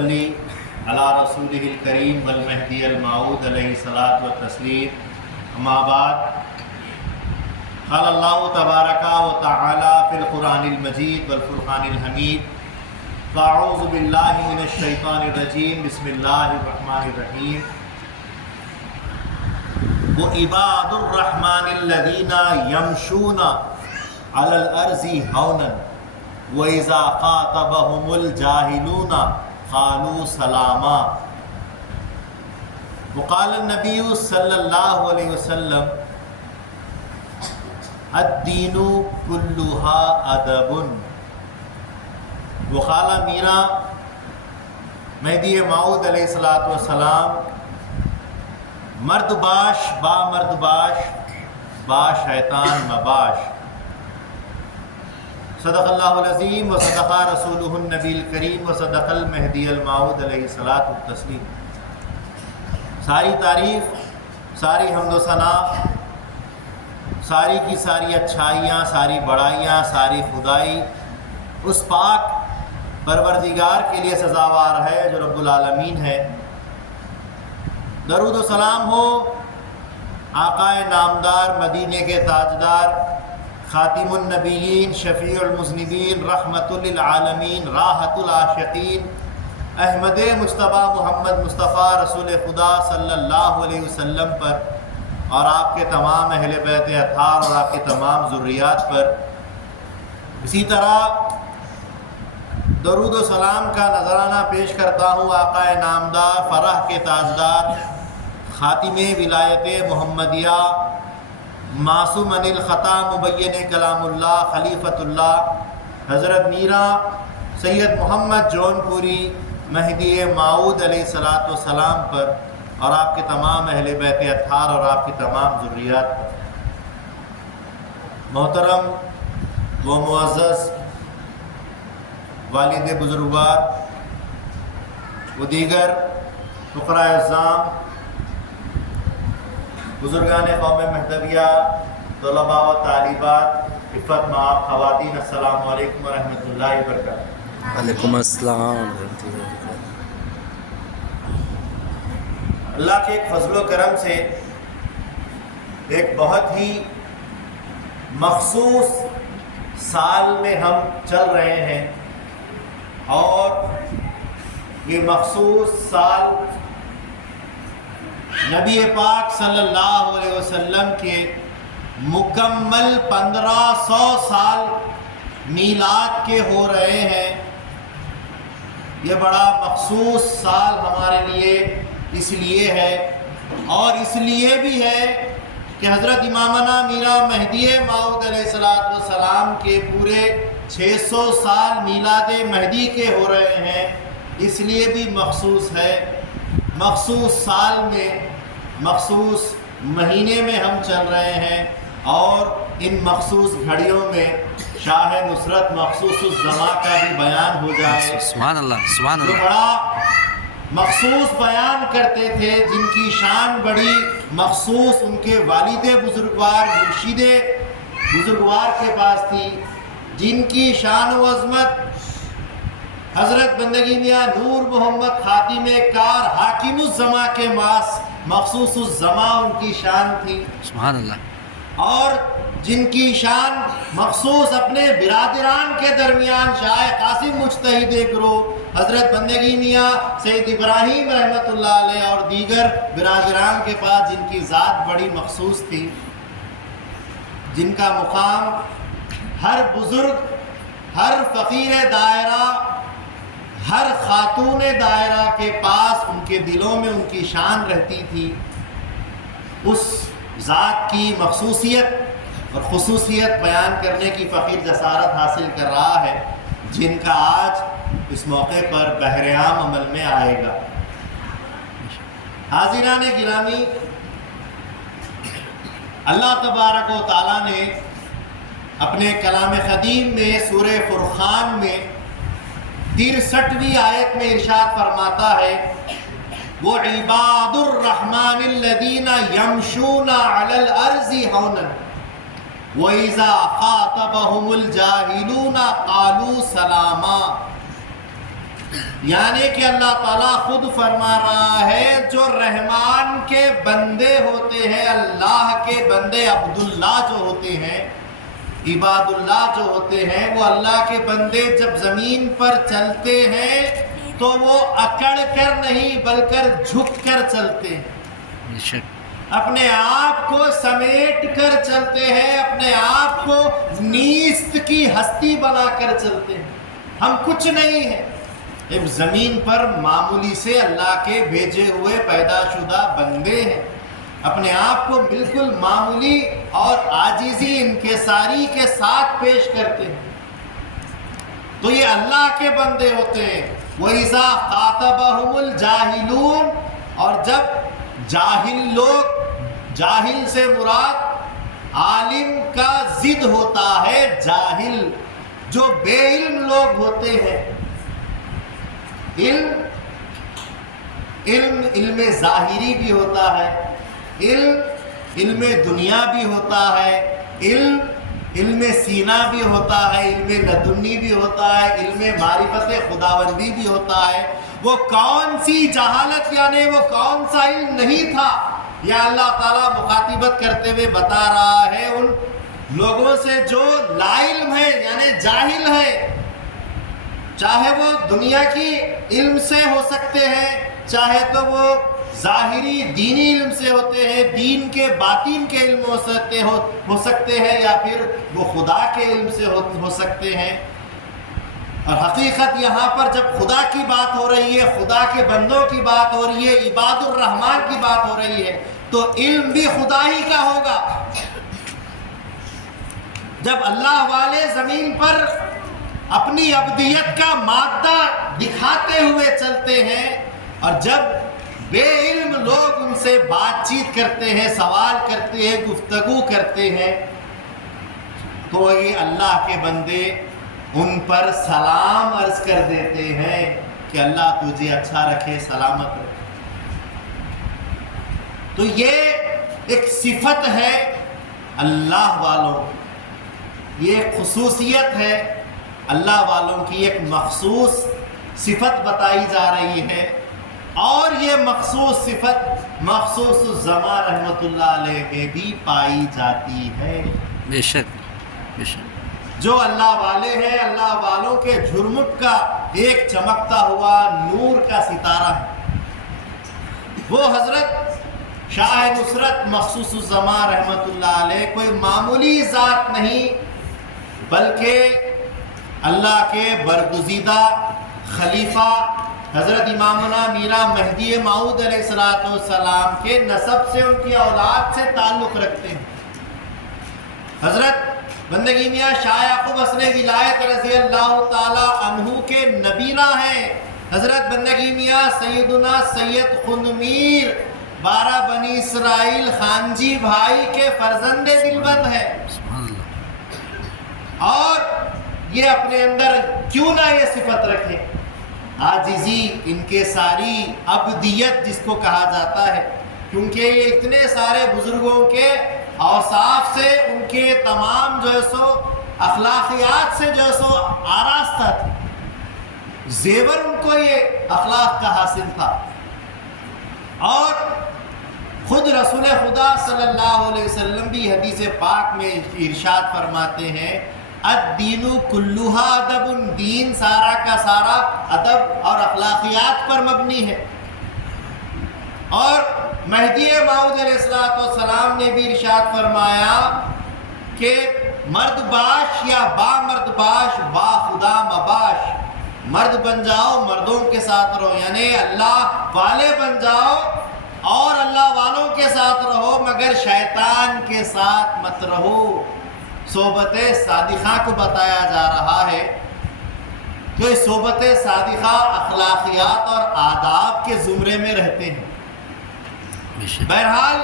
علی رسولہ الکریم والمہدی الموعود علیہ الصلاۃ والتسلیم، اما بعد، قال اللہ تبارک و تعالی فی القرآن المجید والفرقان الحمید، فاعوذ باللہ من الشیطان الرجیم، بسم اللہ الرحمن الرحیم۔ وعباد الرحمن الذین یمشون علی الارض ہونا واذا خاطبهم الجاہلون قالوا سلاما۔ وقال النبی صلی اللہ علیہ وسلم الدین کلها ادب۔ وقال میرا مہدی موعود علیہ الصلاۃ والسلام، مرد باش با مرد باش با شیطان مباش۔ صدق اللہ العظیم و صدق رسولہ النبی الکریم و صدق المہدی الموعود علیہ الصلاۃ والتسلیم۔ ساری تعریف، ساری حمد و ثنا، ساری کی ساری اچھائیاں، ساری بڑائیاں، ساری خدائی اس پاک پروردگار کے لیے سزاوار ہے جو رب العالمین ہے۔ درود و سلام ہو آقا نامدار، مدینے کے تاجدار، خاتم النبیین، شفیع المذنبین، رحمت للعالمین، راحت العاشقین، احمد مجتبیٰ محمد مصطفیٰ رسول خدا صلی اللہ علیہ وسلم پر اور آپ کے تمام اہل بیت اطہار اور آپ کے تمام ذریات پر۔ اسی طرح درود و سلام کا نذرانہ پیش کرتا ہوں آقا نامدار، فرح کے تاجدار، خاتم ولایت محمدیہ، معصوم عن الخطا، مبین کلام اللہ، خلیفۃ اللہ، حضرت میرا سید محمد جون پوری مہدی موعود علیہ الصلاۃ والسلام پر اور آپ کے تمام اہل بیت اطہار اور آپ کی تمام ذریات پر۔ محترم و معزز والد بزرگوار و دیگر فقراء اعظام، بزرگان قوم مہدویہ، طلباء و طالبات، عفت مآب خواتین، السلام علیکم ورحمۃ اللہ وبرکاتہ۔ وعلیکم السلام ورحمۃ اللہ وبرکاتہ۔ اللہ کے ایک فضل و کرم سے ایک بہت ہی مخصوص سال میں ہم چل رہے ہیں، اور یہ مخصوص سال نبی پاک صلی اللہ علیہ وسلم کے مکمل 1500 سال میلاد کے ہو رہے ہیں۔ یہ بڑا مخصوص سال ہمارے لیے اس لیے ہے، اور اس لیے بھی ہے کہ حضرت امامنا میرا مہدی موعود علیہ السلام کے پورے 600 سال میلاد مہدی کے ہو رہے ہیں، اس لیے بھی مخصوص ہے۔ مخصوص سال میں، مخصوص مہینے میں ہم چل رہے ہیں، اور ان مخصوص گھڑیوں میں شاہ نصرت مخصوص الزماں کا بھی بیان ہو جائے۔ سبحان اللہ، سبحان جو اللہ۔ بڑا مخصوص بیان کرتے تھے، جن کی شان بڑی مخصوص ان کے والد بزرگوار، مرشد بزرگوار کے پاس تھی، جن کی شان و عظمت حضرت بندگی میاں نور محمد خاتم کار حاکم الزماں کے پاس مخصوص الزماں ان کی شان تھی، سبحان اللہ۔ اور جن کی شان مخصوص اپنے برادران کے درمیان شاہ قاسم مجتہد گروہ حضرت بندگی میاں سید ابراہیم رحمۃ اللہ علیہ اور دیگر برادران کے پاس جن کی ذات بڑی مخصوص تھی، جن کا مقام ہر بزرگ، ہر فقیر دائرہ، ہر خاتون دائرہ کے پاس ان کے دلوں میں ان کی شان رہتی تھی۔ اس ذات کی مخصوصیت اور خصوصیت بیان کرنے کی فقیر جسارت حاصل کر رہا ہے، جن کا آج اس موقع پر بحر عام عمل میں آئے گا۔ حاضران گرامی، اللہ تبارک و تعالیٰ نے اپنے کلام قدیم میں سورہ فرقان میں 63ویں آیت میں ارشاد فرماتا ہے، وعباد الرحمن الذین یمشون علی الارض ہونا وَإِذَا خَاطَبَهُمُ الْجَاهِلُونَ قَالُوا سَلَامًا۔ یعنی کہ اللہ تعالیٰ خود فرما رہا ہے جو رحمان کے بندے ہوتے ہیں، اللہ کے بندے عبداللہ جو ہوتے ہیں، عباد اللہ جو ہوتے ہیں، وہ اللہ کے بندے جب زمین پر چلتے ہیں تو وہ اکڑ کر نہیں بلکہ جھک کر چلتے ہیں، بے شک اپنے آپ کو سمیٹ کر چلتے ہیں، اپنے آپ کو نیست کی ہستی بنا کر چلتے ہیں۔ ہم کچھ نہیں ہیں، ایک زمین پر معمولی سے اللہ کے بھیجے ہوئے پیدا شدہ بندے ہیں، اپنے آپ کو بالکل معمولی اور عاجزی انکساری کے ساتھ پیش کرتے ہیں۔ تو یہ اللہ کے بندے ہوتے ہیں۔ وَإِذَا خَاطَبَهُمُ الْجَاهِلُونَ، اور جب جاہل لوگ، جاہل سے مراد عالم کا ضد ہوتا ہے، جاہل جو بے علم لوگ ہوتے ہیں۔ علم ظاہری بھی ہوتا ہے، علم دنیا بھی ہوتا ہے، علم سینہ بھی ہوتا ہے، علم لدنی بھی ہوتا ہے، علم معرفت خداوندی بھی ہوتا ہے۔ وہ کون سی جہالت، یعنی وہ کون سا علم نہیں تھا، یا اللہ تعالیٰ مخاطبت کرتے ہوئے بتا رہا ہے ان لوگوں سے جو لا علم ہے، یعنی جاہل ہے، چاہے وہ دنیا کی علم سے ہو سکتے ہیں، چاہے تو وہ ظاہری دینی علم سے ہوتے ہیں، دین کے باطن کے علم ہو سکتے ہیں، یا پھر وہ خدا کے علم سے ہو سکتے ہیں۔ اور حقیقت یہاں پر جب خدا کی بات ہو رہی ہے، خدا کے بندوں کی بات ہو رہی ہے، عباد الرحمن کی بات ہو رہی ہے، تو علم بھی خدا ہی کا ہوگا۔ جب اللہ والے زمین پر اپنی عبدیت کا مادہ دکھاتے ہوئے چلتے ہیں، اور جب بے علم لوگ ان سے بات چیت کرتے ہیں، سوال کرتے ہیں، گفتگو کرتے ہیں، تو یہ اللہ کے بندے ان پر سلام عرض کر دیتے ہیں کہ اللہ تجھے اچھا رکھے، سلامت رکھے۔ تو یہ ایک صفت ہے اللہ والوں، یہ ایک خصوصیت ہے اللہ والوں کی، ایک مخصوص صفت بتائی جا رہی ہے، اور یہ مخصوص صفت مخصوص الزمان رحمۃ اللہ علیہ میں بھی پائی جاتی ہے۔ بے شک بے شک جو اللہ والے ہیں، اللہ والوں کے جھرمٹ کا ایک چمکتا ہوا نور کا ستارہ ہے، وہ حضرت شاہ نصرت مخصوص الزمان رحمۃ اللہ علیہ کوئی معمولی ذات نہیں، بلکہ اللہ کے برگزیدہ خلیفہ حضرت امامنا میرا مہدی موعود علیہ السلام کے نسب سے، ان کی اولاد سے تعلق رکھتے ہیں۔ حضرت بندگی میاں شاہ یعقوب حسنِ ولایت رضی اللہ تعالی عنہ کے نبیرہ ہیں۔ حضرت بندگی میاں سیدنا سید خندمیر 12 بنی اسرائیل خانجی بھائی کے فرزند دلبند ہیں، سبحان اللہ۔ اور یہ اپنے اندر کیوں نہ یہ صفت رکھیں، عاجزی، انکساری، عبدیت جس کو کہا جاتا ہے، کیونکہ یہ اتنے سارے بزرگوں کے اوصاف سے، ان کے تمام جو ہے سو اخلاقیات سے جو ہے سو آراستہ تھے، زیور ان کو یہ اخلاق کا حاصل تھا۔ اور خود رسول خدا صلی اللہ علیہ وسلم بھی حدیث پاک میں ارشاد فرماتے ہیں، الدین کلھا ادب، دین سارا کا سارا ادب اور اخلاقیات پر مبنی ہے۔ اور مہدی موعود علیہ السلام نے بھی ارشاد فرمایا کہ مرد باش یا با مرد باش با خدا مباش، مرد بن جاؤ، مردوں کے ساتھ رہو، یعنی اللہ والے بن جاؤ اور اللہ والوں کے ساتھ رہو، مگر شیطان کے ساتھ مت رہو۔ صحبت صادقہ کو بتایا جا رہا ہے کہ صحبت صادقہ اخلاقیات اور آداب کے زمرے میں رہتے ہیں۔ بہرحال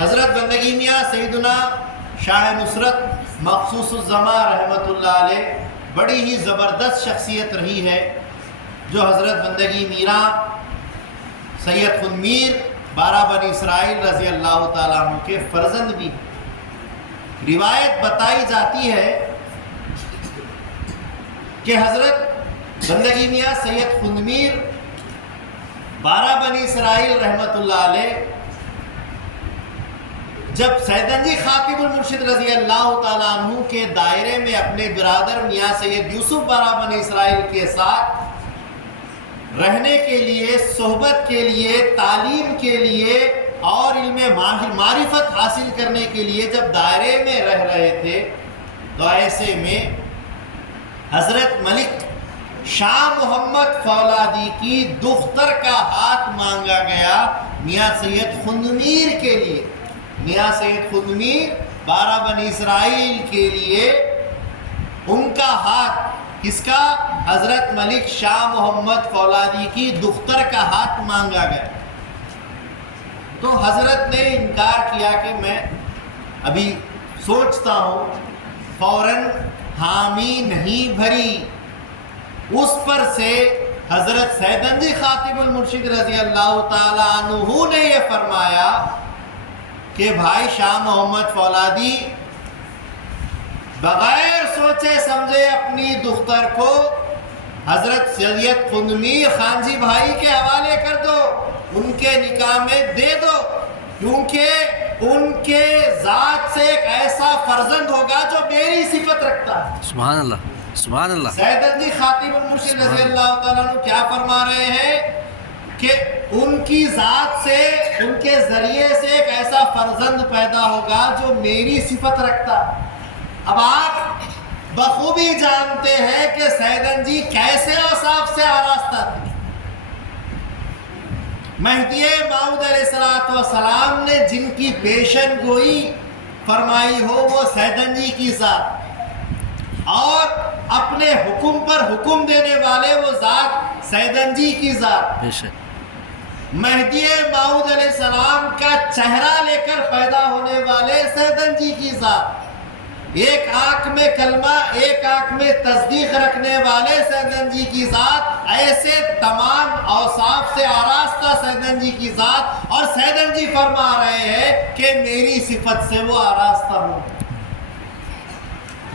حضرت بندگی میاں سیدنا شاہ نصرت مخصوص الزمان رحمۃ اللہ علیہ بڑی ہی زبردست شخصیت رہی ہے، جو حضرت بندگی میراں سید خندمیر 12 بنی اسرائیل رضی اللہ تعالیٰ عنہ کے فرزند بھی۔ روایت بتائی جاتی ہے کہ حضرت بندگی میاں سید خندمیر بارہ بنی اسرائیل رحمت اللہ علیہ جب سیدنجی خاتم المرشد رضی اللہ تعالیٰ عنہ کے دائرے میں اپنے برادر میاں سید یوسف بارہ بنی اسرائیل کے ساتھ رہنے کے لیے، صحبت کے لیے، تعلیم کے لیے اور علم معرفت حاصل کرنے کے لیے جب دائرے میں رہ رہے تھے، تو ایسے میں حضرت ملک شاہ محمد فولادی کی دختر کا ہاتھ مانگا گیا میاں سید خندمیر کے لیے۔ میاں سید خندمیر بارہ بنی اسرائیل کے لیے ان کا ہاتھ، کس کا؟ حضرت ملک شاہ محمد فولادی کی دختر کا ہاتھ مانگا گیا۔ تو حضرت نے انکار کیا کہ میں ابھی سوچتا ہوں، فوراً حامی نہیں بھری۔ اس پر سے حضرت سیدنجی خاتم المرشد رضی اللہ تعالی عنہ نے یہ فرمایا کہ بھائی شاہ محمد فولادی بغیر سوچے سمجھے اپنی دختر کو حضرت سید خندمیر خان جی بھائی کے حوالے کر دو، ان کے نکاح میں دے دو، کیونکہ ان کے ذات سے ایک ایسا فرزند ہوگا جو میری صفت رکھتا ہے۔ سبحان اللہ، سبحان اللہ۔ سیدنجی خاتم المرشد رضی اللہ تعالیٰ عنہ کیا فرما رہے ہیں کہ ان کی ذات سے، ان کے ذریعے سے ایک ایسا فرزند پیدا ہوگا جو میری صفت رکھتا ہے۔ اب آپ بخوبی جانتے ہیں کہ سیدنجی کیسے اوصاف سے آراستہ تھے۔ مہدی موعود علیہ السلام نے جن کی پیشن گوئی فرمائی ہو وہ سیدنجی کی ذات، اور اپنے حکم پر حکم دینے والے وہ ذات سیدنجی کی ذات۔ بے شک۔ مہدی موعود علیہ السلام کا چہرہ لے کر پیدا ہونے والے سیدنجی کی ذات، ایک آنکھ میں کلمہ ایک آنکھ میں تصدیق رکھنے والے سیدنجی کی ذات، ایسے تمام اوصاف سے آراستہ سیدنجی کی ذات، اور سیدنجی فرما رہے ہیں کہ میری صفت سے وہ آراستہ ہوں۔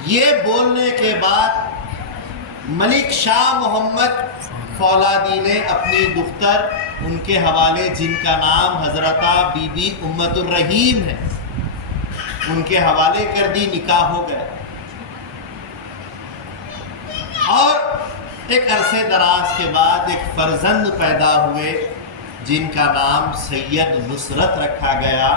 یہ بولنے کے بعد ملک شاہ محمد فولادی نے اپنی دختر ان کے حوالے، جن کا نام حضرتہ بی بی امت الرحیم ہے، ان کے حوالے کر دی، نکاح ہو گیا۔ اور ایک عرصے دراز کے بعد ایک فرزند پیدا ہوئے جن کا نام سید نصرت رکھا گیا۔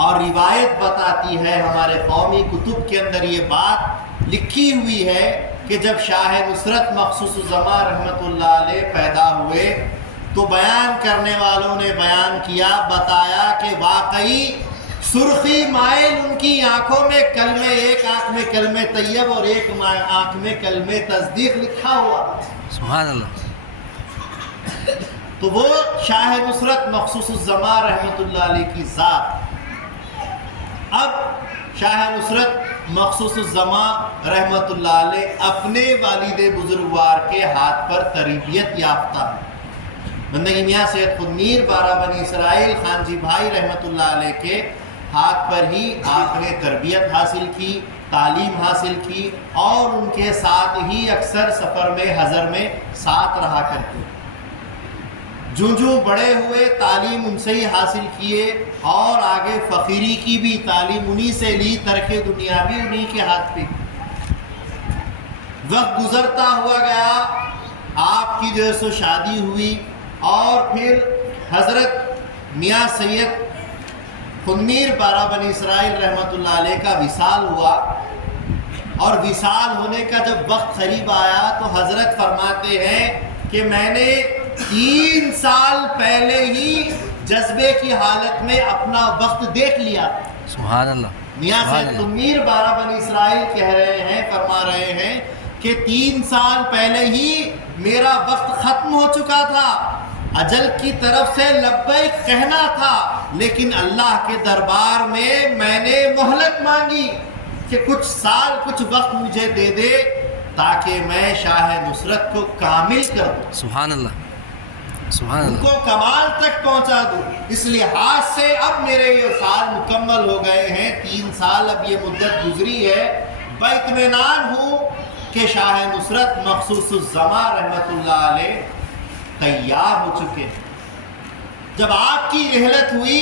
اور روایت بتاتی ہے، ہمارے قومی کتب کے اندر یہ بات لکھی ہوئی ہے کہ جب شاہ نصرت مخصوص الزمان رحمت اللہ علیہ پیدا ہوئے تو بیان کرنے والوں نے بیان کیا، بتایا کہ واقعی سرخی مائل ان کی آنکھوں میں کلمے، ایک آنکھ میں کلمے طیب اور ایک آنکھ میں کلمے تصدیق لکھا ہوا۔ سبحان اللہ۔ تو وہ شاہ نصرت مخصوص الزمان رحمت اللہ علیہ کی ذات۔ اب شاہ نصرت مخصوص الزمان رحمت اللہ علیہ اپنے والد بزرگوار کے ہاتھ پر تربیت یافتہ ہے۔ بندگی میاں سید خندمیر بارہ بنی اسرائیل خان جی بھائی رحمت اللہ علیہ کے ہاتھ پر ہی آپ نے تربیت حاصل کی، تعلیم حاصل کی، اور ان کے ساتھ ہی اکثر سفر میں، حضر میں ساتھ رہا کرتے۔ جو بڑے ہوئے تعلیم ان سے ہی حاصل کیے، اور آگے فقیری کی بھی تعلیم انہی سے لی، ترک دنیا بھی انہی کے ہاتھ پہ۔ وقت گزرتا ہوا گیا، آپ کی جو ہے سو شادی ہوئی، اور پھر حضرت میاں سید خندمیر بارہ بنی اسرائیل رحمت اللہ علیہ کا وصال ہوا، اور وصال ہونے کا جب وقت قریب آیا تو حضرت فرماتے ہیں کہ میں نے 3 سال پہلے ہی جذبے کی حالت میں اپنا وقت دیکھ لیا۔ سبحان اللہ۔ میاں سید خندمیر بارہ بنی اسرائیل کہہ رہے ہیں، فرما رہے ہیں کہ 3 سال پہلے ہی میرا وقت ختم ہو چکا تھا، اجل کی طرف سے لبیک کہنا تھا، لیکن اللہ کے دربار میں نے مہلت مانگی کہ کچھ سال، کچھ وقت مجھے دے دے تاکہ میں شاہ نصرت کو کامل کر دوں، سبحان اللہ، سبحان ان اللہ۔ کو کمال تک پہنچا دوں۔ اس لحاظ سے اب میرے یہ سال مکمل ہو گئے ہیں، 3 سال اب یہ مدت گزری ہے، باطمینان ہوں کہ شاہ نصرت مخصوص الزما رحمۃ اللہ علیہ تیار ہو چکے ہیں۔ جب آپ کی رحلت ہوئی،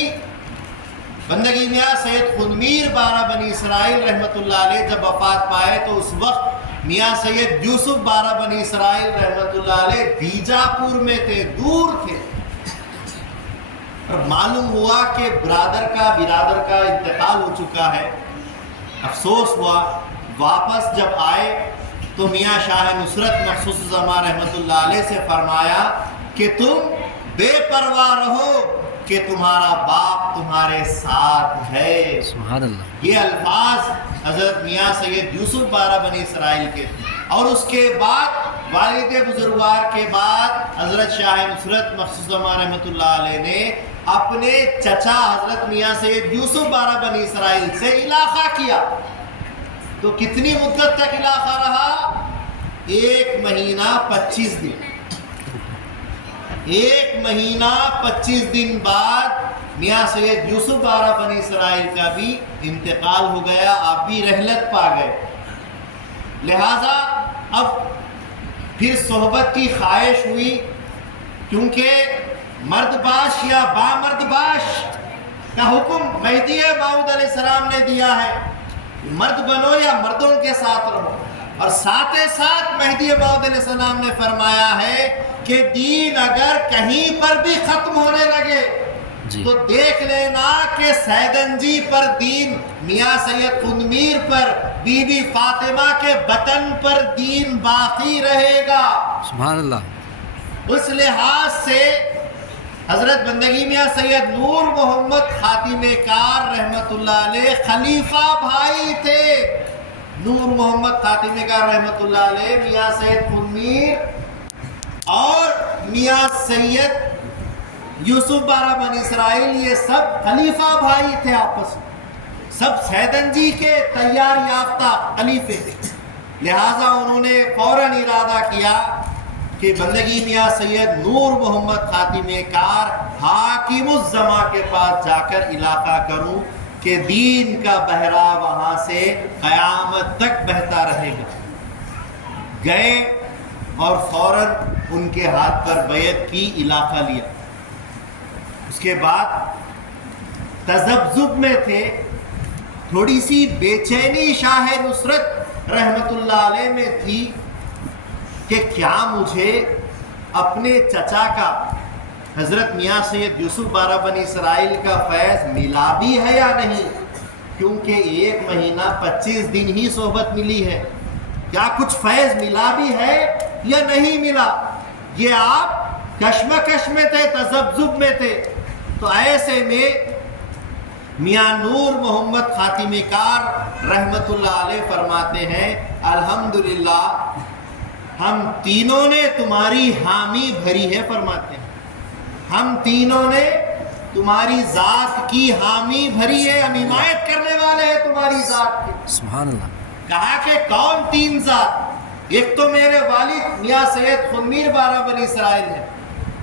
بندگی میاں سید خود میر بارہ بنی اسرائیل رحمۃ اللہ علیہ جب وفات پائے تو اس وقت میاں سید یوسف بارہ بنی اسرائیل رحمۃ اللہ علیہ بیجاپور میں تھے، دور تھے، اور معلوم ہوا کہ برادر کا انتقال ہو چکا ہے۔ افسوس ہوا، واپس جب آئے تو میاں شاہ نصرت مخصوص الزما رحمۃ اللہ علیہ سے فرمایا کہ تم بے پرواہ رہو کہ تمہارا باپ تمہارے ساتھ ہے۔ سبحان اللہ۔ یہ الفاظ حضرت میاں سید یوسف بارہ بنی اسرائیل کے تھے، اور اس کے بعد والد بزرگوار کے بعد حضرت شاہ نصرت مخصوص الزما رحمۃ اللہ علیہ نے اپنے چچا حضرت میاں سید یوسف بارہ بنی اسرائیل سے علاقہ کیا۔ تو کتنی مدت تک علاقہ رہا؟ 1 مہینہ 25 دن۔ 1 مہینہ 25 دن بعد میاں سید یوسف بارہ بنی اسرائیل کا بھی انتقال ہو گیا، آپ بھی رحلت پا گئے۔ لہذا اب پھر صحبت کی خواہش ہوئی، کیونکہ مرد باش یا بامرد باش کا حکم مہدی موعود علیہ السلام نے دیا ہے، مرد بنو یا مردوں کے ساتھ رہو، اور ساتھ ساتھ مہدی موعود علیہ السلام نے فرمایا ہے کہ دین اگر کہیں پر بھی ختم ہونے لگے تو دیکھ لینا کہ سیدنجی پر دین، میاں سید خود میر پر، بی بی فاطمہ کے بطن پر دین باقی رہے گا۔ سبحان اللہ۔ اس لحاظ سے حضرت بندگی میاں سید نور محمد خاتم کار رحمت اللہ علیہ خلیفہ بھائی تھے۔ نور محمد خاتم کار رحمت اللہ علیہ، میاں سید خود میر اور میاں سید یوسف بارہ بنی اسرائیل، یہ سب خلیفہ بھائی تھے، آپس میں سب سیدنجی کے تیار یافتہ خلیفے تھے۔ لہٰذا انہوں نے فوراً ارادہ کیا کہ بندگی میاں سید نور محمد خاتم کار حاکم الزما کے پاس جا کر علاقہ کروں کہ دین کا بہرا وہاں سے قیامت تک بہتا رہے گا۔ گئے اور فوراً ان کے ہاتھ پر بیعت کی، علاقہ لیا۔ اس کے بعد تذبذب میں تھے، تھوڑی سی بے چینی شاہ نصرت رحمت اللہ علیہ میں تھی کہ کیا مجھے اپنے چچا کا، حضرت میاں سید یوسف بارہ بنی اسرائیل کا فیض ملا بھی ہے یا نہیں، کیونکہ 1 مہینہ 25 دن ہی صحبت ملی ہے، کیا کچھ فیض ملا بھی ہے یا نہیں ملا؟ یہ آپ کشمکش میں تھے، تذبذب میں تھے۔ تو ایسے میں میاں نور محمد خاتم کار رحمت اللہ علیہ فرماتے ہیں الحمدللہ ہم تینوں نے تمہاری حامی بھری ہے، فرماتے ہیں ہم تینوں نے تمہاری ذات کی حامی بھری ہے، ہم حمایت کرنے والے ہیں تمہاری ذات کی۔ سبحان اللہ۔ کہا کہ کون 3 ذات؟ ایک تو میرے والد میاں سید خود میر بارہ بنی اسرائیل ہے،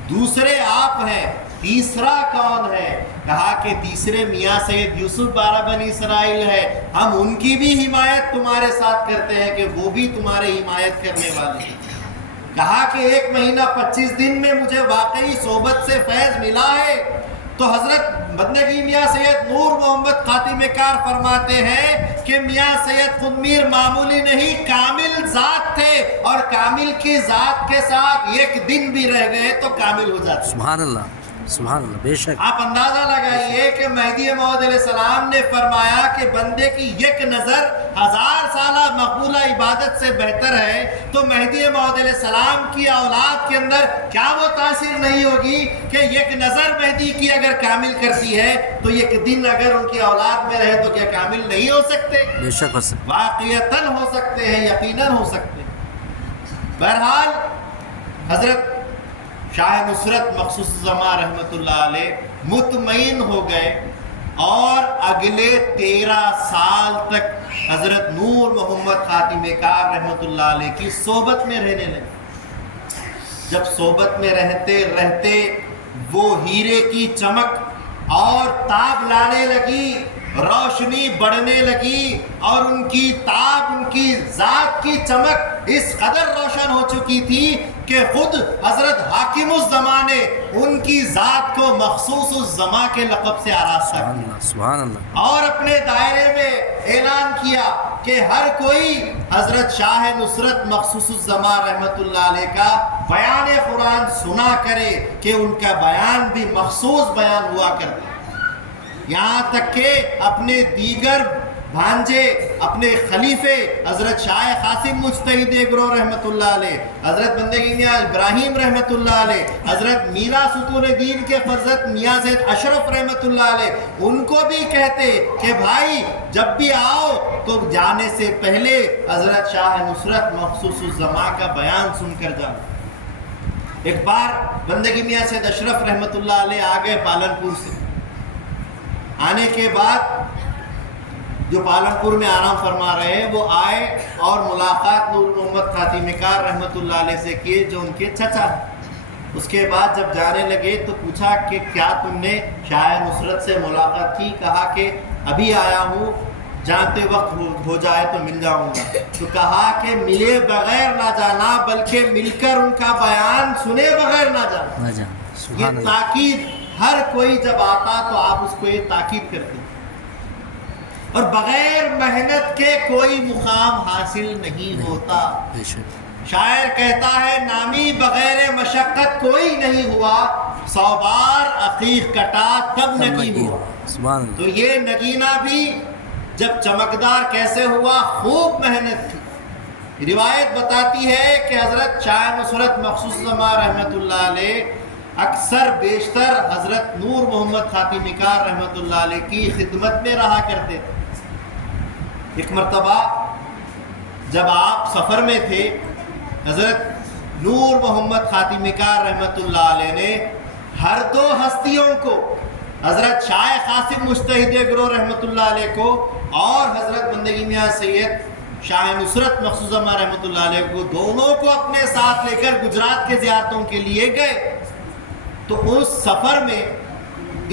دوسرے آپ ہیں، تیسرا کون ہے؟ کہا کہ تیسرے میاں سید یوسف بارہ بنی اسرائیل ہے، ہم ان کی بھی حمایت تمہارے ساتھ کرتے ہیں کہ وہ بھی تمہارے حمایت کرنے والے ہیں۔ کہا کہ 1 مہینہ 25 دن میں مجھے واقعی صحبت سے فیض ملا ہے۔ تو حضرت بندگی میاں سید نور محمد خاتم کار فرماتے ہیں کہ میاں سید خود میر معمولی نہیں، کامل ذات تھے، اور کامل کی ذات کے ساتھ 1 دن بھی رہ گئے تو کامل ہو جاتے۔ سبحان اللہ، سبحان اللہ، بے شک۔ آپ اندازہ لگائیے کہ مہدی موعود علیہ السلام نے فرمایا کہ بندے کی 1 نظر 1000 سالہ مقبولہ عبادت سے بہتر ہے، تو مہدی موعود علیہ السلام کی اولاد کے اندر کیا وہ تاثیر نہیں ہوگی کہ 1 نظر مہدی کی اگر کامل کرتی ہے تو 1 دن اگر ان کی اولاد میں رہے تو کیا کامل نہیں ہو سکتے؟ بے شک ہو سکتے، واقعتاً ہو سکتے ہیں، یقیناً ہو سکتے ہیں۔ بہرحال حضرت شاہ نصرت مخصوص الزما رحمت اللہ علیہ مطمئن ہو گئے، اور اگلے 13 سال تک حضرت نور محمد خاتم کار رحمت اللہ علیہ کی صحبت میں رہنے لگے۔ جب صحبت میں رہتے رہتے وہ ہیرے کی چمک اور تاب لانے لگی، روشنی بڑھنے لگی، اور ان کی تاب، ان کی ذات کی چمک اس قدر روشن ہو چکی تھی کہ خود حضرت حاکم الزمان نے ان کی ذات کو مخصوص الزمان کے لقب سے آراستہ سبحان کیا، اللہ سبحان اللہ اور اپنے دائرے میں اعلان کیا کہ ہر کوئی حضرت شاہ نصرت مخصوص الزمان رحمۃ اللہ علیہ کا بیان قرآن سنا کرے کہ ان کا بیان بھی مخصوص بیان ہوا کرتا، یہاں تک کہ اپنے دیگر بھانجے، اپنے خلیفے حضرت شاہ قاسم مجتہد گروہ رحمۃ اللہ علیہ، حضرت بندگی میاں ابراہیم رحمۃ اللہ علیہ، حضرت میرا ستون دین کے فرزند میاں زید اشرف رحمۃ اللہ علیہ، ان کو بھی کہتے کہ بھائی جب بھی آؤ تو جانے سے پہلے حضرت شاہ نصرت مخصوص الزمان کا بیان سن کر جاؤ۔ ایک بار بندگی میاں زید اشرف رحمۃ اللہ علیہ آ گئے پالنپور سے، آنے کے بعد جو پالنپور میں آرام فرما رہے ہیں وہ آئے اور ملاقات نور محمد خاتم کار رحمۃ اللہ علیہ سے کیے جو ان کے چچا ہیں۔ اس کے بعد جب جانے لگے تو پوچھا کہ کیا تم نے شاہ نصرت سے ملاقات کی؟ کہا کہ ابھی آیا ہوں، جانتے وقت ہو جائے تو مل جاؤں گا۔ تو کہا کہ ملے بغیر نہ جانا، بلکہ مل کر ان کا بیان سنے بغیر نہ جانا۔ یہ تاکید ہر کوئی جب آتا تو آپ اس کو یہ تاکید کرتے، اور بغیر محنت کے کوئی مقام حاصل نہیں ہوتا۔ شاعر کہتا ہے نامی بغیر مشقت کوئی نہیں ہوا، 100 بار عقیق کٹا تب نگین ہوا۔ تو یہ نگینہ بھی جب چمکدار کیسے ہوا؟ خوب محنت کی۔ روایت بتاتی ہے کہ حضرت شاہ نصرت مخصوص الزمان رحمۃ اللہ علیہ اکثر بیشتر حضرت نور محمد خاتم کار رحمۃ اللہ علیہ کی خدمت میں رہا کرتے تھے۔ ایک مرتبہ جب آپ سفر میں تھے، حضرت نور محمد خاتم کار رحمۃ اللہ علیہ نے ہر دو ہستیوں کو، حضرت شاہ قاسم مجتہد گروہ رحمۃ اللہ علیہ کو اور حضرت بندگی میاں سید شاہ نصرت مخصوص الزمان رحمۃ اللہ علیہ کو، دونوں کو اپنے ساتھ لے کر گجرات کے زیارتوں کے لیے گئے۔ تو اس سفر میں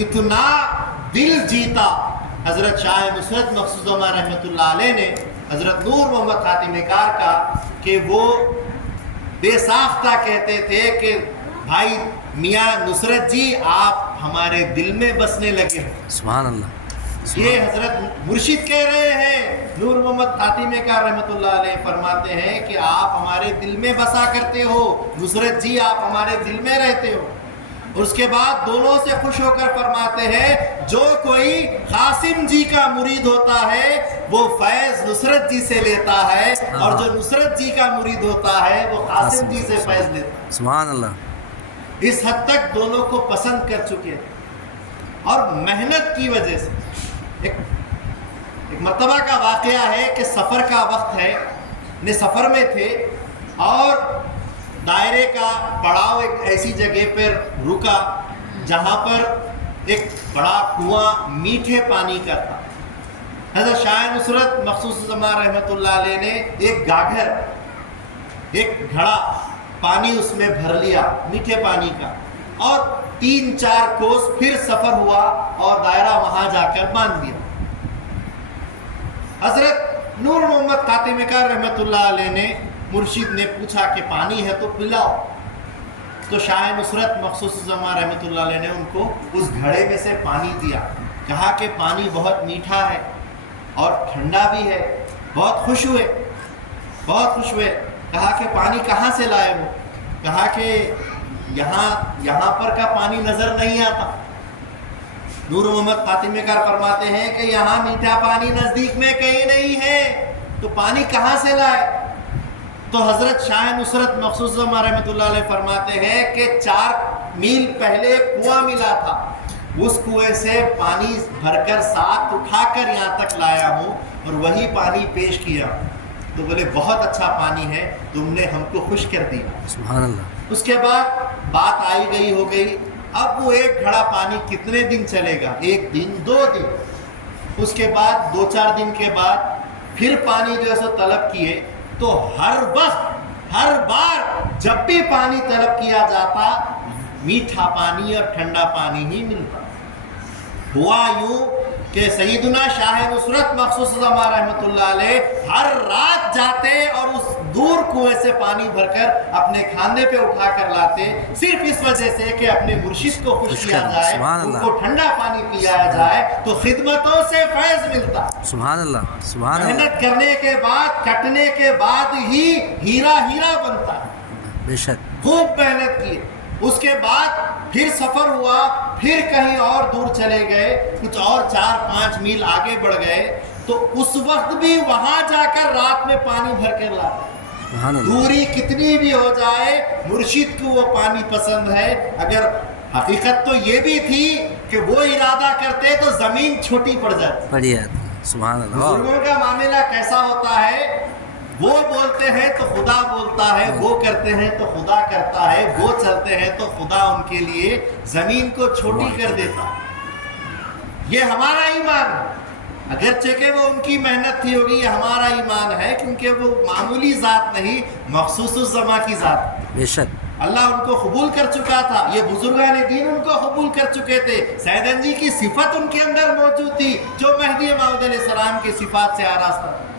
اتنا دل جیتا حضرت شاہ نصرت مخصوص الزمان رحمۃ اللہ علیہ نے حضرت نور محمد خاتم کار کا کہ وہ بے ساختہ کہتے تھے کہ بھائی میاں نصرت جی آپ ہمارے دل میں بسنے لگے ہیں۔ سبحان اللہ۔ یہ حضرت مرشد کہہ رہے ہیں، نور محمد خاتم کار رحمۃ اللہ علیہ فرماتے ہیں کہ آپ ہمارے دل میں بسا کرتے ہو، نصرت جی آپ ہمارے دل میں رہتے ہو۔ اس کے بعد دونوں سے خوش ہو کر فرماتے ہیں جو کوئی قاسم جی کا مرید ہوتا ہے وہ فیض نصرت جی سے لیتا ہے، اور جو نصرت جی کا مرید ہوتا ہے وہ قاسم جی سے فیض لیتا ہے۔ سبحان اللہ۔ اس حد تک دونوں کو پسند کر چکے اور محنت کی وجہ سے۔ ایک مرتبہ کا واقعہ ہے کہ سفر کا وقت ہے، نے سفر میں تھے اور دائرے کا پڑاؤ ایک ایسی جگہ پر رکا جہاں پر ایک بڑا کنواں میٹھے پانی کا تھا۔ حضرت شاہ نصرت مخصوص الزمان رحمۃ اللہ علیہ نے ایک گاگھر، ایک گھڑا پانی اس میں بھر لیا میٹھے پانی کا، اور 3-4 کوس پھر سفر ہوا اور دائرہ وہاں جا کر باندھ دیا۔ حضرت نور محمد خاتم کار رحمۃ اللہ علیہ نے مرشد نے پوچھا کہ پانی ہے تو پلاؤ، تو شاہ نصرت مخصوص الزمان رحمۃ اللہ علیہ نے ان کو اس گھڑے میں سے پانی دیا، کہا کہ پانی بہت میٹھا ہے اور ٹھنڈا بھی ہے۔ بہت خوش ہوئے، بہت خوش ہوئے۔ کہا کہ پانی کہاں سے لائے ہو؟ کہا کہ یہاں پر کا پانی نظر نہیں آتا۔ نور محمد خاتم کار فرماتے ہیں کہ یہاں میٹھا پانی نزدیک میں کہیں نہیں ہے، تو پانی کہاں سے لائے؟ تو حضرت شاہ نصرت مخصوص الزمان رحمۃ اللہ علیہ فرماتے ہیں کہ 4 میل پہلے کنواں ملا تھا، اس کنویں سے پانی بھر کر ساتھ اٹھا کر یہاں تک لایا ہوں اور وہی پانی پیش کیا۔ تو بولے بہت اچھا پانی ہے، تم نے ہم کو خوش کر دیا۔ سبحان اللہ۔ اس کے بعد بات آئی گئی ہو گئی، اب وہ ایک گھڑا پانی کتنے دن چلے گا؟ 1 دن 2 دن۔ اس کے بعد 2-4 دن کے بعد پھر پانی جو ہے سو طلب کیے، تو ہر وقت ہر بار جب بھی پانی طلب کیا جاتا میٹھا پانی اور ٹھنڈا پانی ہی ملتا۔ ہوا یوں کہ سیدنا شاہ نصرت مخصوص زمان رحمۃ اللہ علیہ ہر رات جاتے اور اس دور کنویں سے پانی بھر کر اپنے کھانے پہ اٹھا کر لاتے، صرف اس وجہ سے کہ اپنے مرشد کو خوش کیا جائے، ان کو ٹھنڈا پانی پلایا جائے تو خدمتوں سے فیض ملتا۔ سبحان اللہ، سبحان اللہ، محنت کرنے کے بعد، کٹنے کے بعد ہی ہیرا ہیرا بنتا ہے۔ بے شک، خوب محنت کی، اس کے بعد پھر سفر ہوا، پھر کہیں اور دور چلے گئے، کچھ اور 4-5 میل آگے بڑھ گئے تو اس وقت بھی وہاں جا کر رات میں پانی بھر کر لاتے۔ سبحان اللہ، دوری کتنی بھی ہو جائے مرشد کو وہ پانی پسند ہے۔ اگر حقیقت تو یہ بھی تھی کہ وہ ارادہ کرتے تو زمین چھوٹی پڑ جاتی۔ بڑھیا، سبحان اللہ، بزرگوں کا معاملہ کیسا ہوتا ہے، وہ بولتے ہیں تو خدا بولتا ہے، وہ کرتے ہیں تو خدا کرتا ہے، وہ چلتے ہیں تو خدا ان کے لیے زمین کو چھوٹی کر دیتا ہے۔ یہ ہمارا ایمان ہے، اگرچہ کہ وہ ان کی محنت تھی ہوگی، یہ ہمارا ایمان ہے کیونکہ وہ معمولی ذات نہیں، مخصوص الزما کی ذات۔ بے شک، اللہ ان کو قبول کر چکا تھا، یہ بزرگان دین ان کو قبول کر چکے تھے، سیدن جی کی صفت ان کے اندر موجود تھی جو مہدی موعود علیہ السلام کی صفات سے آراستہ تھا۔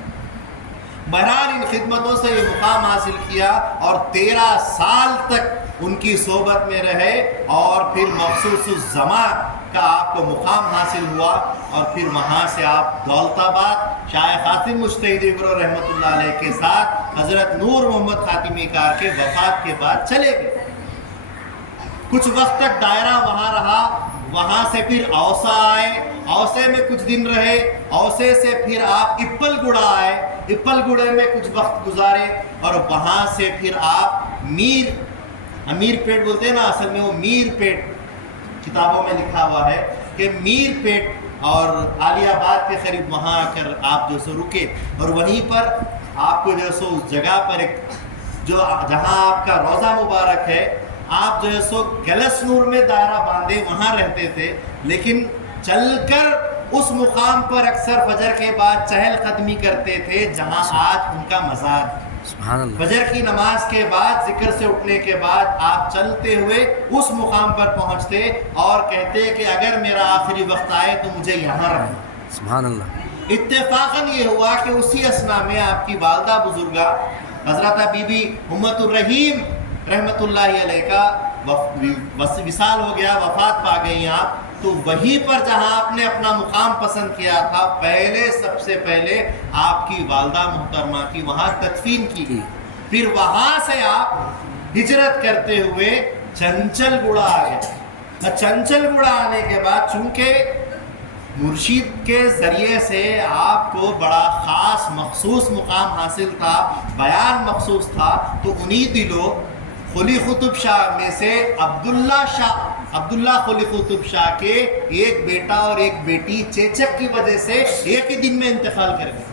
بہرحال ان خدمتوں سے یہ مقام حاصل کیا اور 13 سال تک ان کی صحبت میں رہے اور پھر مخصوص الزمان کا آپ کو مقام حاصل ہوا اور پھر وہاں سے آپ دولت آباد شاہ خاتم مجتہد گرو رحمۃ اللہ علیہ کے ساتھ حضرت نور محمد خاتمی کار کے وفات کے بعد چلے گئے۔ کچھ وقت تک دائرہ وہاں رہا، وہاں سے پھر اوسا آئے، اوسے میں کچھ دن رہے، اوسے سے پھر آپ اپل گڑا آئے، اپل گڑے میں کچھ وقت گزارے اور وہاں سے پھر آپ امیر پیٹ بولتے ہیں نا، اصل میں وہ میر پیٹ کتابوں میں لکھا ہوا ہے کہ میر پیٹ اور عالی آباد کے قریب وہاں آ کر آپ جو سو رکے اور وہیں پر آپ کو جو سو اس جگہ پر ایک جہاں آپ کا روضہ مبارک ہے، آپ جو ہے سو گلس نور میں دائرہ باندھے وہاں رہتے تھے، لیکن چل کر اس مقام پر اکثر فجر کے بعد چہل قدمی کرتے تھے جہاں آج ان کا مزار۔ سبحان اللہ، فجر کی نماز کے بعد ذکر سے اٹھنے کے بعد آپ چلتے ہوئے اس مقام پر پہنچتے اور کہتے کہ اگر میرا آخری وقت آئے تو مجھے یہاں رکھنا۔ سبحان اللہ، اتفاقاً یہ ہوا کہ اسی اثنا میں آپ کی والدہ بزرگہ حضرت بی بی امت الرحیم رحمۃ اللہ علیہ کا وصال ہو گیا، وفات پا گئی آپ، تو وہیں پر جہاں آپ نے اپنا مقام پسند کیا تھا، سب سے پہلے آپ کی والدہ محترمہ کی وہاں تدفین کی، پھر وہاں سے آپ ہجرت کرتے ہوئے چنچل گڑا آ گئے۔ چنچل گڑا آنے کے بعد چونکہ مرشد کے ذریعے سے آپ کو بڑا خاص مخصوص مقام حاصل تھا، بیان مخصوص تھا، تو انہی دلوں قلی قطب شاہ میں سے عبداللہ قلی قطب شاہ کے ایک بیٹا اور ایک بیٹی چیچک کی وجہ سے ایک ہی دن میں انتقال کر گئے۔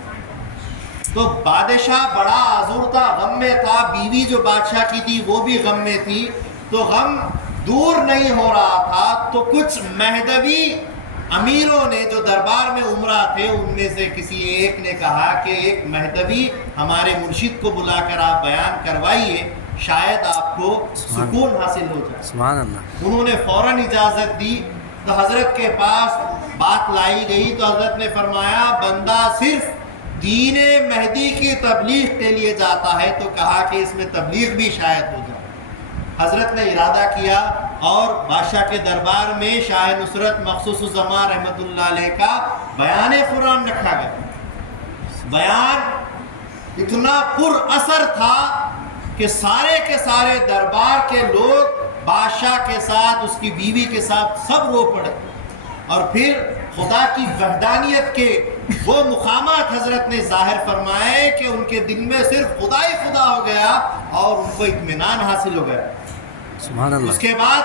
تو بادشاہ بڑا آزور تھا، غم میں تھا، بیوی جو بادشاہ کی تھی وہ بھی غم میں تھی، تو غم دور نہیں ہو رہا تھا، تو کچھ مہدوی امیروں نے جو دربار میں عمرہ تھے ان میں سے کسی ایک نے کہا کہ ایک مہدوی ہمارے مرشد کو بلا کر آپ بیان کروائیے، شاید آپ کو سکون حاصل ہو جائے۔ سبحان اللہ، انہوں نے فوراً اجازت دی تو حضرت کے پاس بات لائی گئی تو حضرت نے فرمایا بندہ صرف دین مہدی کی تبلیغ کے لیے جاتا ہے، تو کہا کہ اس میں تبلیغ بھی شاید ہو جائے۔ حضرت نے ارادہ کیا اور بادشاہ کے دربار میں شاہ نصرت مخصوص الزمان رحمۃ اللہ علیہ کا بیان قرآن رکھا گیا۔ بیان اتنا پر اثر تھا کہ سارے کے سارے دربار کے لوگ بادشاہ کے ساتھ، اس کی بیوی کے ساتھ سب رو پڑے، اور پھر خدا کی وحدانیت کے وہ مقامات حضرت نے ظاہر فرمائے کہ ان کے دل میں صرف خدا ہی خدا ہو گیا اور ان کو اطمینان حاصل ہو گیا۔ سبحان اللہ، اس کے بعد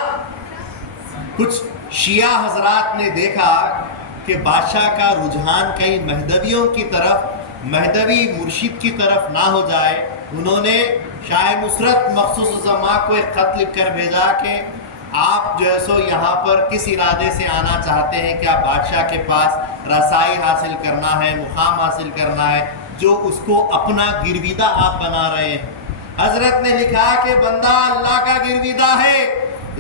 کچھ شیعہ حضرات نے دیکھا کہ بادشاہ کا رجحان کہیں مہدویوں کی طرف، مہدوی مرشد کی طرف نہ ہو جائے، انہوں نے شاہ نصرت مخصوص الزمان کو ایک خط لکھ کر بھیجا کہ آپ جو ہے سو یہاں پر کس ارادے سے آنا چاہتے ہیں، کیا بادشاہ کے پاس رسائی حاصل کرنا ہے، مقام حاصل کرنا ہے، جو اس کو اپنا گرویدہ آپ بنا رہے ہیں۔ حضرت نے لکھا کہ بندہ اللہ کا گرویدہ ہے،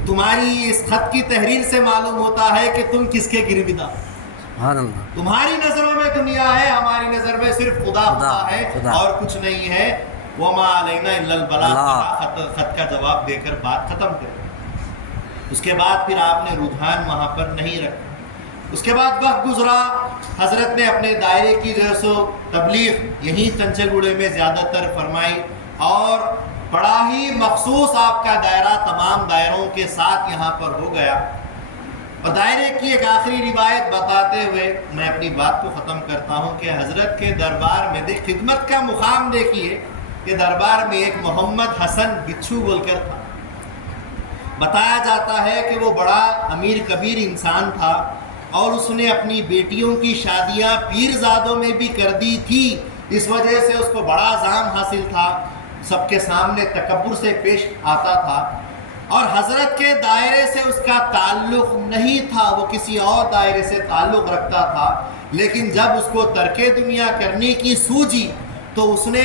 تمہاری اس خط کی تحریر سے معلوم ہوتا ہے کہ تم کس کے گرویدہ ہو۔ سبحان اللہ۔ تمہاری نظروں میں دنیا ہے، ہماری نظر میں صرف خدا ہے اور کچھ نہیں ہے۔ وما علینا الا البلاغ، خط کا جواب دے کر بات ختم کر۔ اس کے بعد پھر آپ نے رجحان وہاں پر نہیں رکھا۔ اس کے بعد وقت گزرا، حضرت نے اپنے دائرے کی جو ہے سو تبلیغ یہیں چنچل گوڑے میں زیادہ تر فرمائی، اور بڑا ہی مخصوص آپ کا دائرہ تمام دائروں کے ساتھ یہاں پر ہو گیا۔ اور دائرے کی ایک آخری روایت بتاتے ہوئے میں اپنی بات کو ختم کرتا ہوں کہ حضرت کے دربار میں خدمت کا مقام دیکھیے کہ دربار میں ایک محمد حسن بچھو بول کر تھا۔ بتایا جاتا ہے کہ وہ بڑا امیر کبیر انسان تھا، اور اس نے اپنی بیٹیوں کی شادیاں پیرزادوں میں بھی کر دی تھی، اس وجہ سے اس کو بڑا عزام حاصل تھا، سب کے سامنے تکبر سے پیش آتا تھا، اور حضرت کے دائرے سے اس کا تعلق نہیں تھا، وہ کسی اور دائرے سے تعلق رکھتا تھا۔ لیکن جب اس کو ترک دنیا کرنے کی سوجی تو اس نے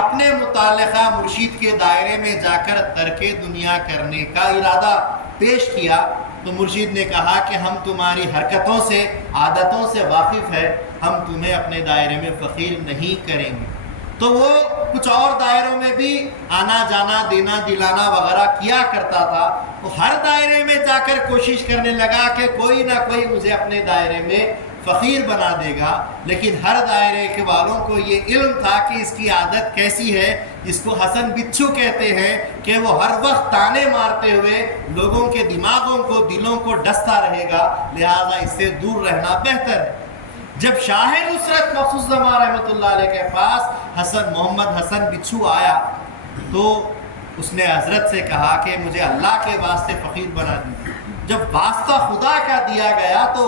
اپنے متعلقہ مرشید کے دائرے میں جا کر ترک دنیا کرنے کا ارادہ پیش کیا، تو مرشید نے کہا کہ ہم تمہاری حرکتوں سے، عادتوں سے واقف ہے، ہم تمہیں اپنے دائرے میں فقیر نہیں کریں گے۔ تو وہ کچھ اور دائروں میں بھی آنا جانا، دینا دلانا وغیرہ کیا کرتا تھا۔ وہ ہر دائرے میں جا کر کوشش کرنے لگا کہ کوئی نہ کوئی مجھے اپنے دائرے میں فقیر بنا دے گا، لیکن ہر دائرے کے والوں کو یہ علم تھا کہ اس کی عادت کیسی ہے۔ اس کو حسن بچھو کہتے ہیں کہ وہ ہر وقت تانے مارتے ہوئے لوگوں کے دماغوں کو، دلوں کو ڈستا رہے گا، لہٰذا اس سے دور رہنا بہتر ہے۔ جب شاہ نصرت مخصوص زمان رحمۃ اللہ علیہ کے پاس محمد حسن بچھو آیا تو اس نے حضرت سے کہا کہ مجھے اللہ کے واسطے فقیر بنا دیجیے۔ جب واسطہ خدا کا دیا گیا تو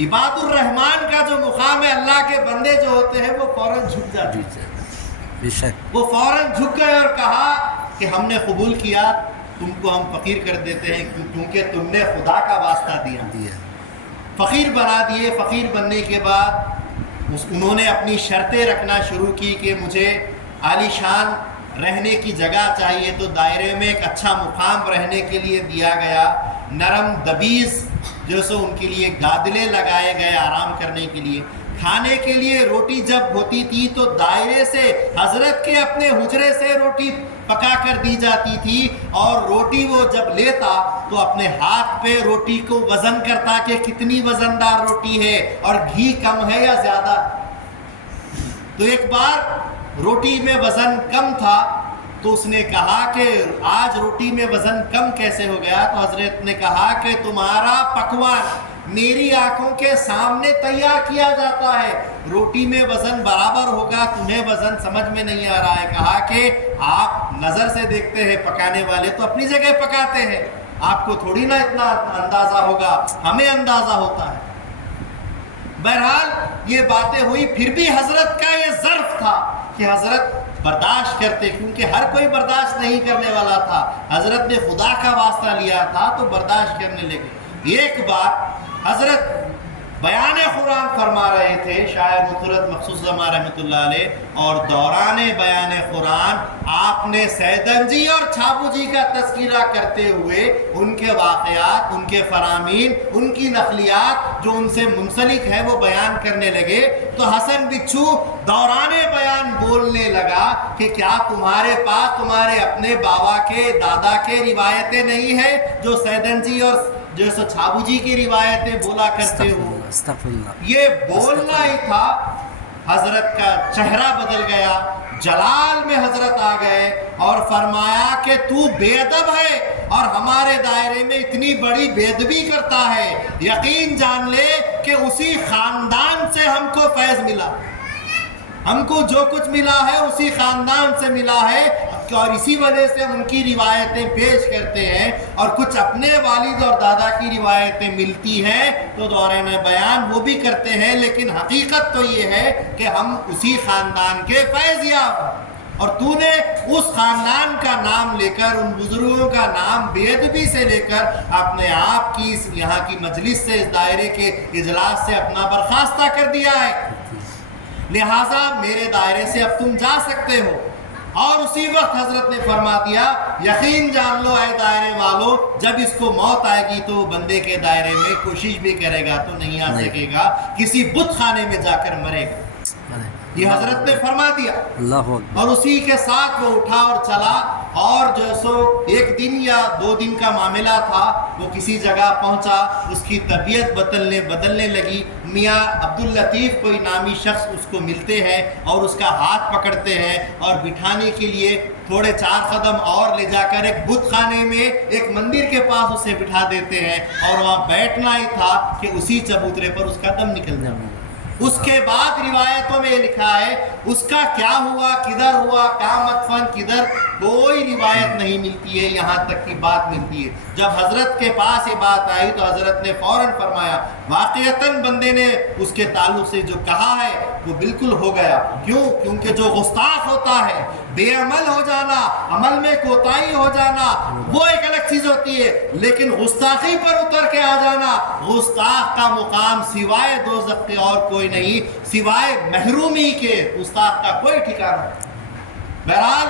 عباد الرحمن کا جو مقام ہے، اللہ کے بندے جو ہوتے ہیں وہ فوراً جھک جاتے ہیں۔ وہ فوراً جھک گئے اور کہا کہ ہم نے قبول کیا، تم کو ہم فقیر کر دیتے ہیں کیونکہ تم نے خدا کا واسطہ دیا۔ فقیر بنا دیے۔ فقیر بننے کے بعد انہوں نے اپنی شرطیں رکھنا شروع کی کہ مجھے عالی شان رہنے کی جگہ چاہیے، تو دائرے میں ایک اچھا مقام رہنے کے لیے دیا گیا، نرم دبیز جو سو ان کے لیے گادلے لگائے گئے آرام کرنے کے لیے۔ کھانے کے لیے روٹی جب ہوتی تھی تو دائرے سے، حضرت کے اپنے حجرے سے روٹی پکا کر دی جاتی تھی، اور روٹی وہ جب لیتا تو اپنے ہاتھ پہ روٹی کو وزن کرتا کہ کتنی وزندار روٹی ہے اور گھی کم ہے یا زیادہ۔ تو ایک بار روٹی میں وزن کم تھا تو اس نے کہا کہ آج روٹی میں وزن کم کیسے ہو گیا؟ تو حضرت نے کہا کہ تمہارا پکوان میری آنکھوں کے سامنے تیار کیا جاتا ہے، روٹی میں وزن برابر ہوگا، تمہیں وزن سمجھ میں نہیں آ رہا ہے۔ کہا کہ آپ نظر سے دیکھتے ہیں، پکانے والے تو اپنی جگہ پکاتے ہیں، آپ کو تھوڑی نہ اتنا اندازہ ہوگا، ہمیں اندازہ ہوتا ہے۔ بہرحال یہ باتیں ہوئی، پھر بھی حضرت کا یہ ظرف تھا کہ حضرت برداشت کرتے، کیونکہ ہر کوئی برداشت نہیں کرنے والا تھا، حضرت نے خدا کا واسطہ لیا تھا تو برداشت کرنے لگے۔ ایک بار حضرت بیان قرآن فرما رہے تھے، شاہ نصرت مخصوص زمان رحمۃ اللہ علیہ، اور دوران بیان قرآن آپ نے سیدن جی اور چھاپو جی کا تذکرہ کرتے ہوئے ان کے واقعات، ان کے فرامین، ان کی نقلیات جو ان سے منسلک ہے وہ بیان کرنے لگے۔ تو حسن بچھو دوران بیان بولنے لگا کہ کیا تمہارے پاس تمہارے اپنے بابا کے، دادا کے روایتیں نہیں ہیں جو سیدن جی اور جو سو چھاپو جی کی روایتیں بولا کرتے ہو؟ یہ بولنا ہی تھا، حضرت کا چہرہ بدل گیا، جلال میں حضرت آ گئے اور فرمایا کہ تو بے ادب ہے اور ہمارے دائرے میں اتنی بڑی بے ادبی کرتا ہے، یقین جان لے کہ اسی خاندان سے ہم کو فیض ملا، ہم کو جو کچھ ملا ہے اسی خاندان سے ملا ہے، اور اسی وجہ سے ان کی روایتیں پیش کرتے ہیں، اور کچھ اپنے والد اور دادا کی روایتیں ملتی ہیں تو دوران بیان وہ بھی کرتے ہیں، لیکن حقیقت تو یہ ہے کہ ہم اسی خاندان کے فیض یاب، اور تو نے اس خاندان کا نام لے کر، ان بزرگوں کا نام بے ادبی سے لے کر اپنے آپ کی اس یہاں کی مجلس سے، اس دائرے کے اجلاس سے اپنا برخاستہ کر دیا ہے، لہٰذا میرے دائرے سے اب تم جا سکتے ہو۔ اور اسی وقت حضرت نے فرما دیا یقین جان لو اے دائرے والو جب اس کو موت آئے گی تو بندے کے دائرے میں کوشش بھی کرے گا تو نہیں آ سکے گا، کسی بت خانے میں جا کر مرے گا۔ یہ حضرت نے فرما دیا، اللہ اکبر۔ اور اسی کے ساتھ وہ اٹھا اور چلا، اور جو سو ایک دن یا 2 دن کا معاملہ تھا، وہ کسی جگہ پہنچا، اس کی طبیعت بدلنے لگی۔ میاں عبداللطیف کوئی نامی شخص اس کو ملتے ہیں اور اس کا ہاتھ پکڑتے ہیں اور بٹھانے کے لیے تھوڑے 4 قدم اور لے جا کر ایک بت خانے میں ایک مندر کے پاس اسے بٹھا دیتے ہیں، اور وہاں بیٹھنا ہی تھا کہ اسی چبوترے پر اس کا دم نکل جائے۔ اس کے بعد روایتوں میں لکھا ہے اس کا کیا ہوا، کدھر ہوا، کہاں مدفن، کدھر، کوئی روایت نہیں ملتی ہے، یہاں تک کی بات ملتی ہے جب حضرت کے پاس یہ بات آئی تو حضرت نے فوراً فرمایا واقعتاً بندے نے اس کے تعلق سے جو کہا ہے وہ بالکل ہو گیا۔ کیوں؟ کیونکہ جو گستاخ ہوتا ہے، بے عمل ہو جانا، عمل میں کوتاہی ہو جانا وہ ایک الگ چیز ہوتی ہے، لیکن گستاخی پر اتر کے آ جانا، گستاخ کا مقام سوائے دوزخ کے اور کوئی نہیں، سوائے محرومی کے گستاخ کا کوئی ٹھکانہ نہیں۔ بہرحال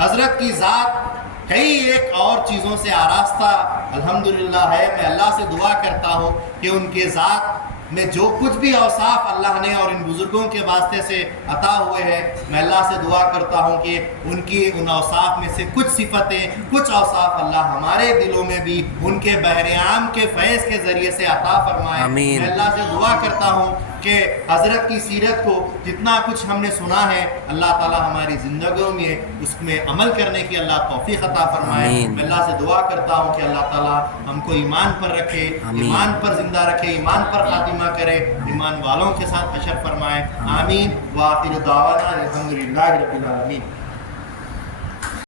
حضرت کی ذات کئی ایک اور چیزوں سے آراستہ الحمدللہ ہے۔ میں اللہ سے دعا کرتا ہوں کہ ان کے ذات میں جو کچھ بھی اوصاف اللہ نے اور ان بزرگوں کے واسطے سے عطا ہوئے ہیں، میں اللہ سے دعا کرتا ہوں کہ ان کی ان اوصاف میں سے کچھ صفتیں، کچھ اوصاف اللہ ہمارے دلوں میں بھی ان کے بحرعام کے فیض کے ذریعے سے عطا فرمائے۔ آمین۔ میں اللہ سے دعا کرتا ہوں کہ حضرت کی سیرت کو جتنا کچھ ہم نے سنا ہے اللہ تعالی ہماری زندگیوں میں اس میں عمل کرنے کی اللہ توفیق عطا فرمائے۔ آمین۔ میں اللہ سے دعا کرتا ہوں کہ اللہ تعالی ہم کو ایمان پر رکھے، آمین۔ ایمان پر زندہ رکھے، ایمان پر خاتمہ کرے، ایمان والوں کے ساتھ حشر فرمائے۔ آمین۔ وآخر دعوانا الحمدللہ رب العالمین۔